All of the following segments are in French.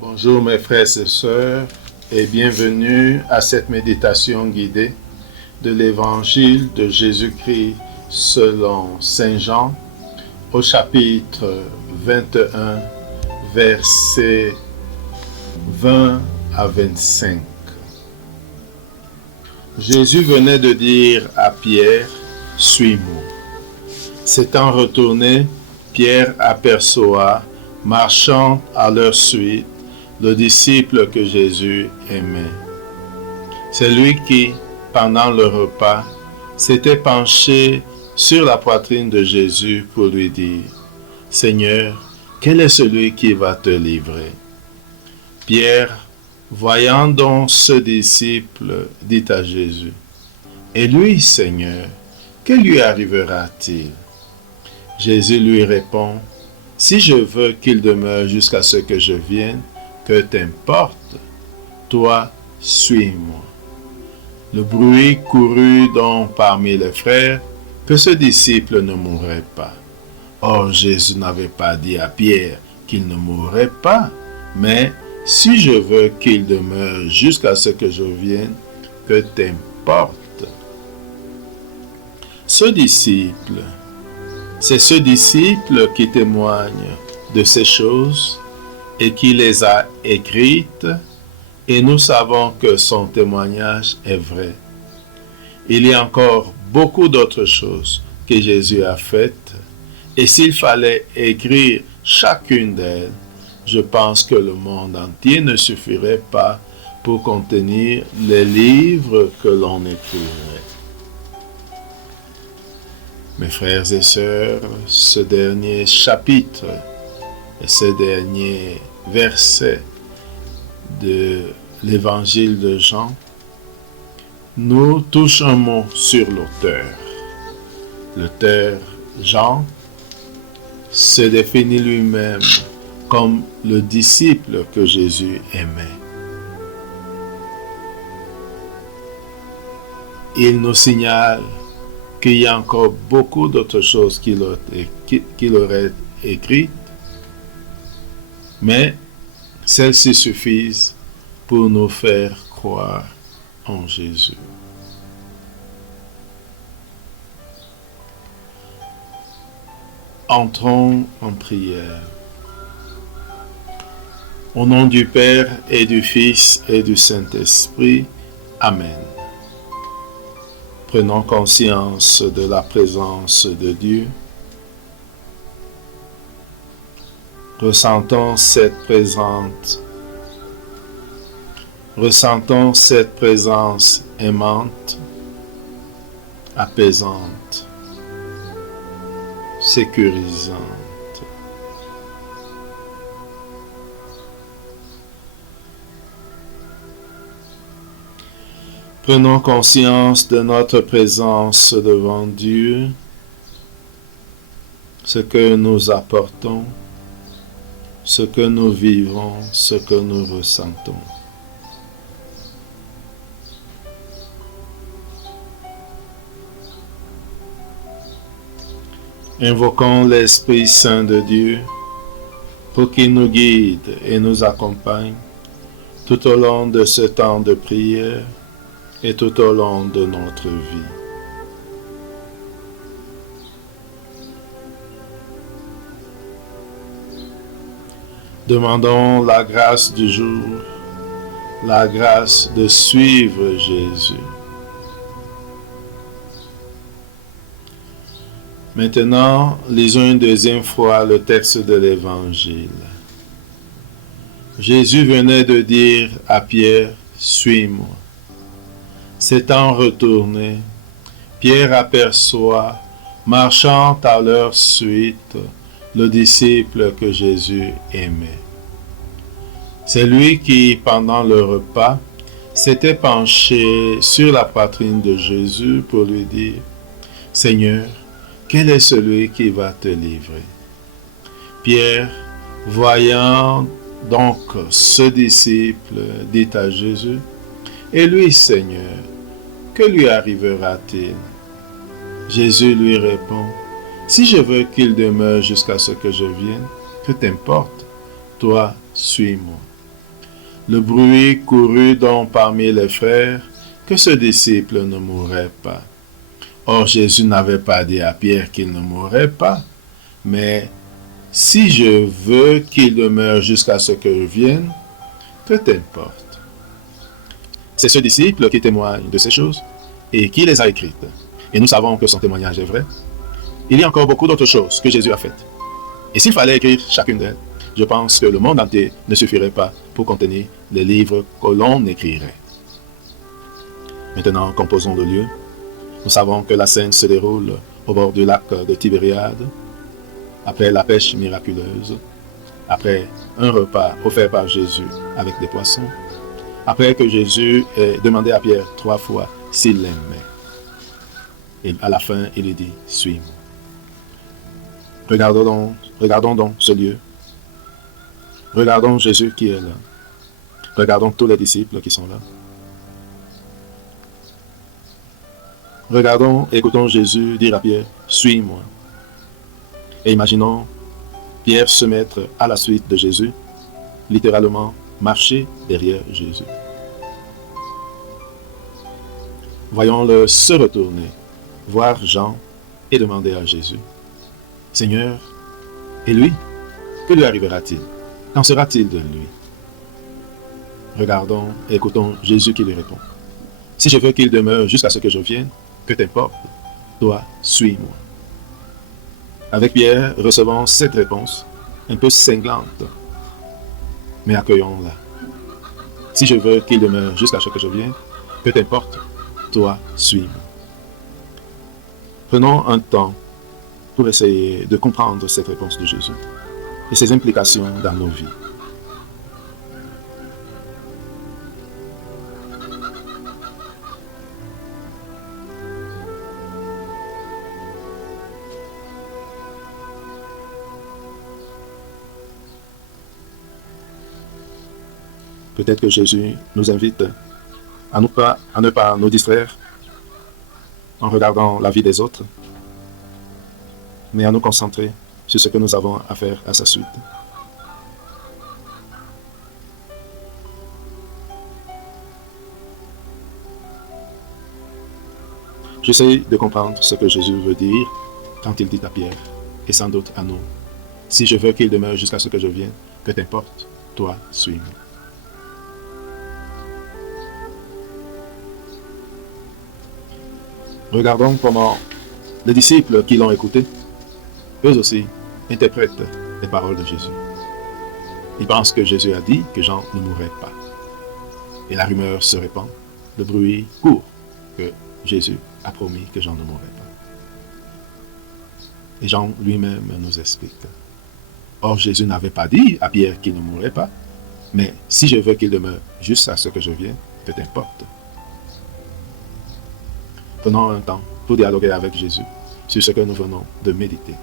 Bonjour mes frères et sœurs et bienvenue à cette méditation guidée de l'Évangile de Jésus-Christ selon Saint Jean au chapitre 21, versets 20 à 25. Jésus venait de dire à Pierre, « Suis-moi ». S'étant retourné, Pierre aperçoit, marchant à leur suite, le disciple que Jésus aimait. C'est lui qui, pendant le repas, s'était penché sur la poitrine de Jésus pour lui dire, « Seigneur, quel est celui qui va te livrer ?» Pierre, voyant donc ce disciple, dit à Jésus, « Et lui, Seigneur, que lui arrivera-t-il » Jésus lui répond, « Si je veux qu'il demeure jusqu'à ce que je vienne, que t'importe, toi, suis-moi. » Le bruit courut donc parmi les frères que ce disciple ne mourrait pas. Or, Jésus n'avait pas dit à Pierre qu'il ne mourrait pas, mais « Si je veux qu'il demeure jusqu'à ce que je vienne, que t'importe. » Ce disciple, c'est ce disciple qui témoigne de ces choses et qui les a écrites, et nous savons que son témoignage est vrai. Il y a encore beaucoup d'autres choses que Jésus a faites, et s'il fallait écrire chacune d'elles, je pense que le monde entier ne suffirait pas pour contenir les livres que l'on écrirait. Mes frères et sœurs, ce dernier chapitre et ce dernier verset de l'Évangile de Jean nous touche un mot sur l'auteur. L'auteur Jean se définit lui-même comme le disciple que Jésus aimait. Il nous signale qu'il y a encore beaucoup d'autres choses qu'il aurait écrites, mais celles-ci suffisent pour nous faire croire en Jésus. Entrons en prière. Au nom du Père et du Fils et du Saint-Esprit. Amen. Prenons conscience de la présence de Dieu. Ressentons cette présence aimante, apaisante, sécurisante. Prenons conscience de notre présence devant Dieu, ce que nous apportons, ce que nous vivons, ce que nous ressentons. Invoquons l'Esprit Saint de Dieu pour qu'il nous guide et nous accompagne tout au long de ce temps de prière et tout au long de notre vie. Demandons la grâce du jour, la grâce de suivre Jésus. Maintenant, lisons une deuxième fois le texte de l'Évangile. Jésus venait de dire à Pierre, « Suis-moi ». S'étant retourné, Pierre aperçoit, marchant à leur suite, le disciple que Jésus aimait. C'est lui qui, pendant le repas, s'était penché sur la poitrine de Jésus pour lui dire, « Seigneur, quel est celui qui va te livrer ?» Pierre, voyant donc ce disciple, dit à Jésus, « Et lui, Seigneur, que lui arrivera-t-il » Jésus lui répond, « Si je veux qu'il demeure jusqu'à ce que je vienne, que t'importe, toi, suis-moi. » Le bruit courut donc parmi les frères que ce disciple ne mourrait pas. Or Jésus n'avait pas dit à Pierre qu'il ne mourrait pas, mais si je veux qu'il demeure jusqu'à ce que je vienne, que t'importe. C'est ce disciple qui témoigne de ces choses et qui les a écrites. Et nous savons que son témoignage est vrai. Il y a encore beaucoup d'autres choses que Jésus a faites. Et s'il fallait écrire chacune d'elles, je pense que le monde entier ne suffirait pas pour contenir les livres que l'on écrirait. Maintenant, composons le lieu. Nous savons que la scène se déroule au bord du lac de Tibériade, après la pêche miraculeuse, après un repas offert par Jésus avec des poissons, après que Jésus ait demandé à Pierre 3 fois s'il l'aimait. Et à la fin, il lui dit, suis-moi. Regardons donc ce lieu. Regardons Jésus qui est là. Regardons tous les disciples qui sont là. Regardons, écoutons Jésus dire à Pierre, suis-moi. Et imaginons Pierre se mettre à la suite de Jésus, littéralement marcher derrière Jésus. Voyons-le se retourner, voir Jean et demander à Jésus, Seigneur, et lui, que lui arrivera-t-il? Qu'en sera-t-il de lui? Regardons et écoutons Jésus qui lui répond. Si je veux qu'il demeure jusqu'à ce que je vienne, que t'importe, toi, suis-moi. Avec Pierre, recevons cette réponse, un peu cinglante, mais accueillons-la. Si je veux qu'il demeure jusqu'à ce que je vienne, que t'importe, toi, suis-moi. Prenons un temps pour essayer de comprendre cette réponse de Jésus et ses implications dans nos vies. Peut-être que Jésus nous invite à ne pas nous distraire en regardant la vie des autres, mais à nous concentrer sur ce que nous avons à faire à sa suite. J'essaie de comprendre ce que Jésus veut dire quand il dit à Pierre, et sans doute à nous, si je veux qu'il demeure jusqu'à ce que je vienne, que t'importe, toi, suis-moi. Regardons comment les disciples qui l'ont écouté, eux aussi, interprètent les paroles de Jésus. Ils pensent que Jésus a dit que Jean ne mourrait pas. Et la rumeur se répand, le bruit court que Jésus a promis que Jean ne mourrait pas. Et Jean lui-même nous explique. Or, Jésus n'avait pas dit à Pierre qu'il ne mourrait pas, mais si je veux qu'il demeure juste à ce que je vienne, que t'importe. Prenons un temps pour dialoguer avec Jésus sur ce que nous venons de méditer.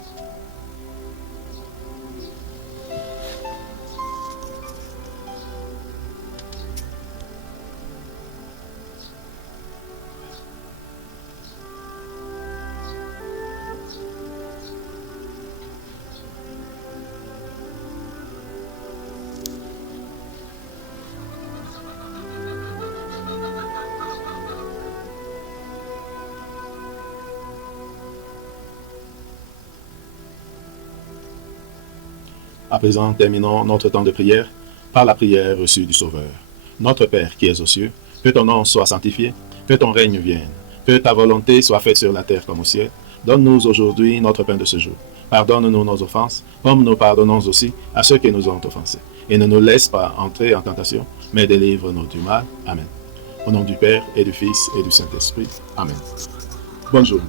À présent, terminons notre temps de prière par la prière reçue du Sauveur. Notre Père qui es aux cieux, que ton nom soit sanctifié, que ton règne vienne, que ta volonté soit faite sur la terre comme au ciel. Donne-nous aujourd'hui notre pain de ce jour. Pardonne-nous nos offenses, comme nous pardonnons aussi à ceux qui nous ont offensés. Et ne nous laisse pas entrer en tentation, mais délivre-nous du mal. Amen. Au nom du Père et du Fils et du Saint-Esprit. Amen. Bonne journée.